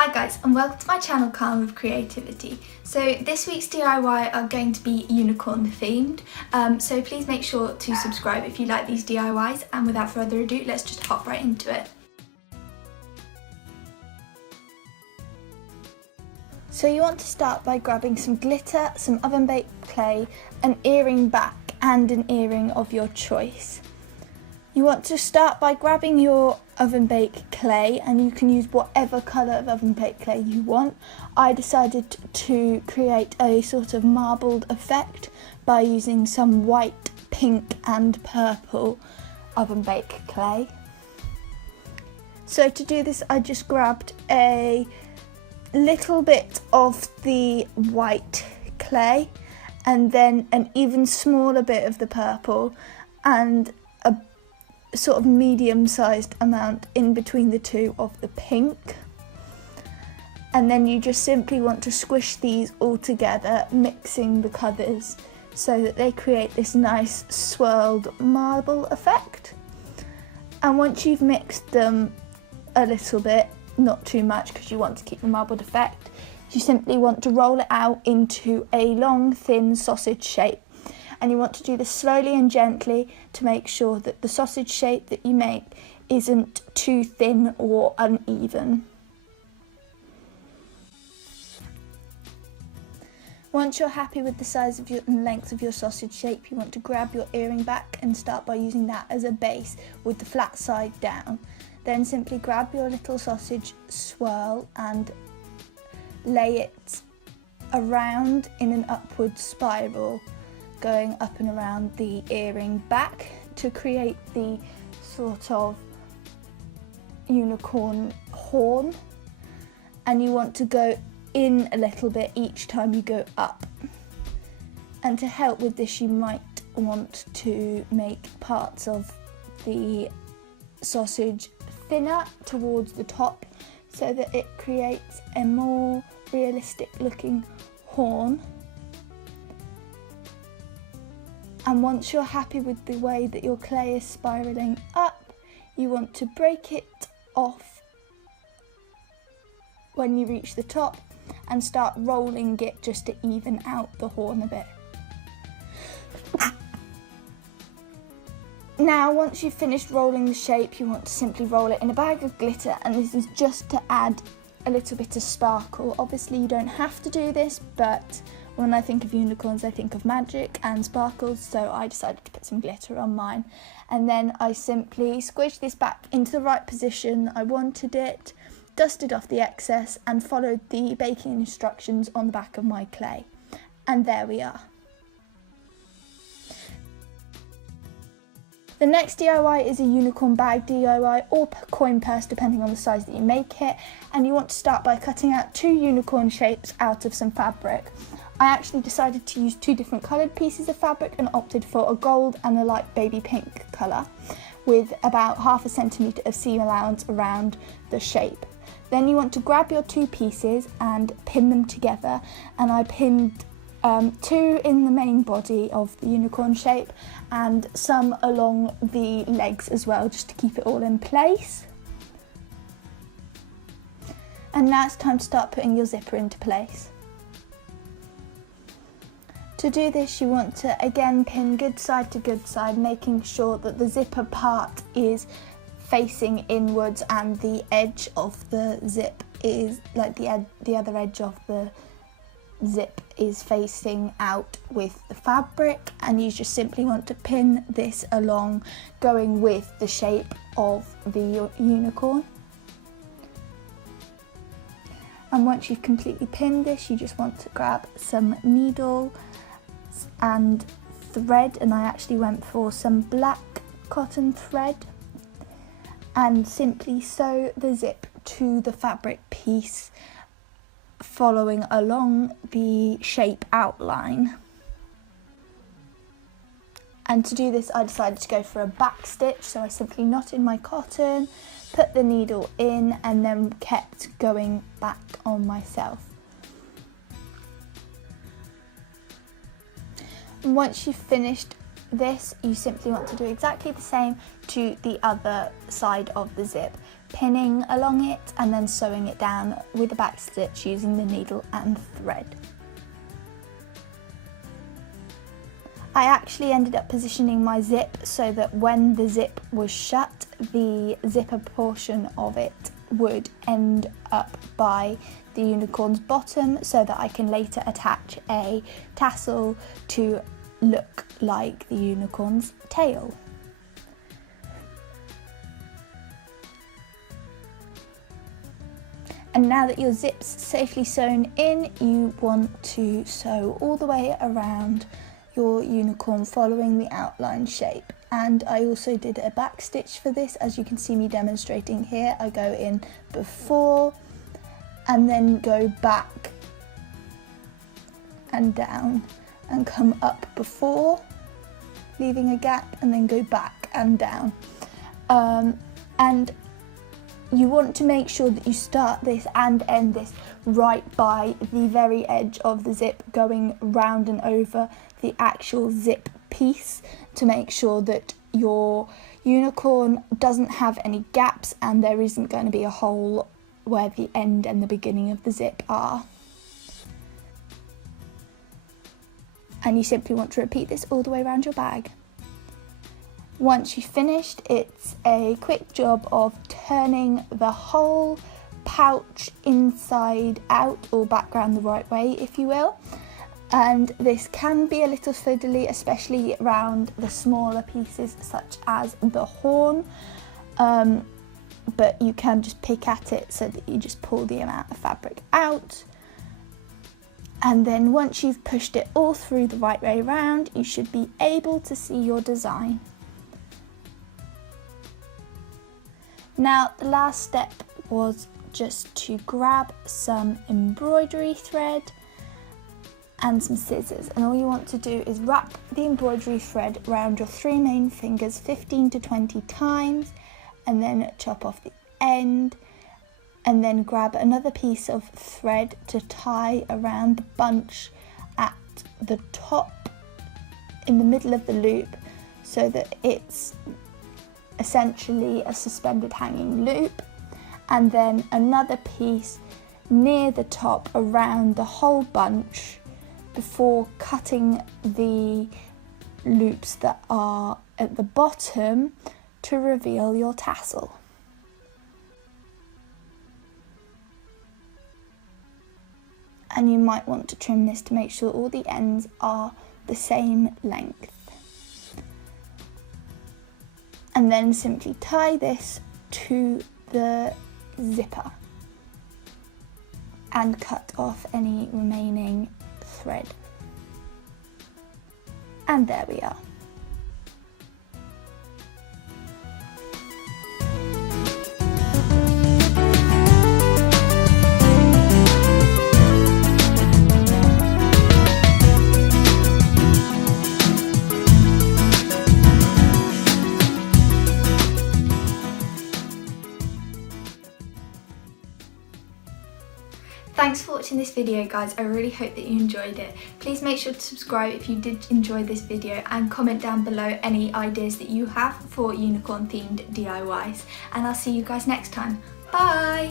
Hi guys, and welcome to my channel Calm with Creativity. So this week's DIY are going to be unicorn themed, so please make sure to subscribe if you like these DIYs, and without further ado, let's just hop right into it. So you want to start by grabbing some glitter, some oven baked clay, an earring back and an earring of your choice. You want to start by grabbing your oven baked clay, and you can use whatever colour of oven baked clay you want. I decided to create a sort of marbled effect by using some white, pink and purple oven baked clay. So to do this, I just grabbed a little bit of the white clay and then an even smaller bit of the purple and a sort of medium-sized amount in between the two of the pink, and then you just simply want to squish these all together, mixing the colours so that they create this nice swirled marble effect. And once you've mixed them a little bit, not too much because you want to keep the marbled effect, you simply want to roll it out into a long thin sausage shape. And you want to do this slowly and gently to make sure that the sausage shape that you make isn't too thin or uneven. Once you're happy with the size of your and length of your sausage shape, you want to grab your earring back and start by using that as a base with the flat side down. Then simply grab your little sausage swirl and lay it around in an upward spiral, going up and around the earring back to create the sort of unicorn horn. And you want to go in a little bit each time you go up. And to help with this, you might want to make parts of the sausage thinner towards the top so that it creates a more realistic looking horn. And once you're happy with the way that your clay is spiralling up, you want to break it off when you reach the top and start rolling it just to even out the horn a bit. Now, once you've finished rolling the shape, you want to simply roll it in a bag of glitter, and this is just to add a little bit of sparkle. Obviously you don't have to do this, but when I think of unicorns, I think of magic and sparkles, so I decided to put some glitter on mine. And then I simply squished this back into the right position I wanted it, dusted off the excess, and followed the baking instructions on the back of my clay. And there we are. The next DIY is a unicorn bag DIY or coin purse, depending on the size that you make it. And you want to start by cutting out 2 unicorn shapes out of some fabric. I actually decided to use 2 different coloured pieces of fabric and opted for a gold and a light baby pink colour, with about 1/2 centimetre of seam allowance around the shape. Then you want to grab your 2 pieces and pin them together, and I pinned 2 in the main body of the unicorn shape and some along the legs as well, just to keep it all in place. And now it's time to start putting your zipper into place. To do this, you want to again pin good side to good side, making sure that the zipper part is facing inwards and the edge of the zip is like the other edge of the zip is facing out with the fabric, and you just simply want to pin this along, going with the shape of the unicorn. And once you've completely pinned this, you just want to grab some needle and thread, and I actually went for some black cotton thread, and simply sew the zip to the fabric piece, following along the shape outline. And to do this, I decided to go for a back stitch, so I simply knotted my cotton, put the needle in, and then kept going back on myself. And once you've finished this, you simply want to do exactly the same to the other side of the zip. pinning along it and then sewing it down with a back stitch using the needle and thread. I actually ended up positioning my zip so that when the zip was shut, the zipper portion of it would end up by the unicorn's bottom so that I can later attach a tassel to look like the unicorn's tail. And now that your zip's safely sewn in, you want to sew all the way around your unicorn following the outline shape. And I also did a back stitch for this, as you can see me demonstrating here. I go in before and then go back and down and come up before, leaving a gap, and then go back and down. And you want to make sure that you start this and end this right by the very edge of the zip, going round and over the actual zip piece to make sure that your unicorn doesn't have any gaps and there isn't going to be a hole where the end and the beginning of the zip are. And you simply want to repeat this all the way around your bag. Once you've finished, it's a quick job of turning the whole pouch inside out, or background the right way, if you will. And this can be a little fiddly, especially around the smaller pieces such as the horn, but you can just pick at it so that you just pull the amount of fabric out. And then once you've pushed it all through the right way around, you should be able to see your design. Now, the last step was just to grab some embroidery thread and some scissors, and all you want to do is wrap the embroidery thread around your 3 main fingers 15 to 20 times, and then chop off the end, and then grab another piece of thread to tie around the bunch at the top in the middle of the loop so that it's essentially a suspended hanging loop, and then another piece near the top around the whole bunch before cutting the loops that are at the bottom to reveal your tassel. And you might want to trim this to make sure all the ends are the same length. And then simply tie this to the zipper and cut off any remaining thread. And there we are. Thanks for watching this video, guys. I really hope that you enjoyed it. Please make sure to subscribe if you did enjoy this video, and comment down below any ideas that you have for unicorn themed DIYs. And I'll see you guys next time. Bye!